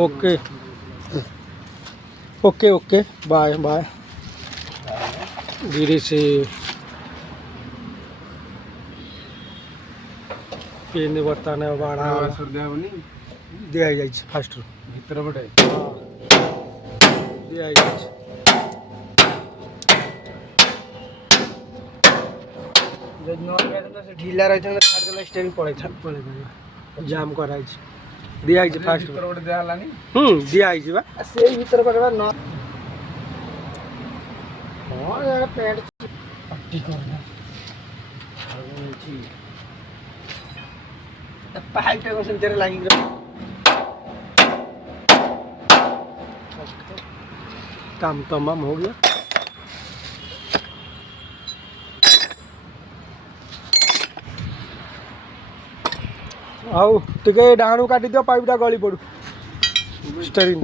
okay okay okay bye bye धीरे से pen बताने वाला दिया जाए फास्ट भीतर पटे दिया जाए ढीला रही था छाड़ स्टेरिंग पड़े जाम कराई दिया फास्ट भीतर पटे दिया हलानी दिया से भीतर पड़े न हां यार पेड़ पट्टी करना पाइप पे कोई तेरे लागी काम तमाम हो गया आउ टिके डाणू काटी दियो पाइपटा गली पड़ू स्टेरिंग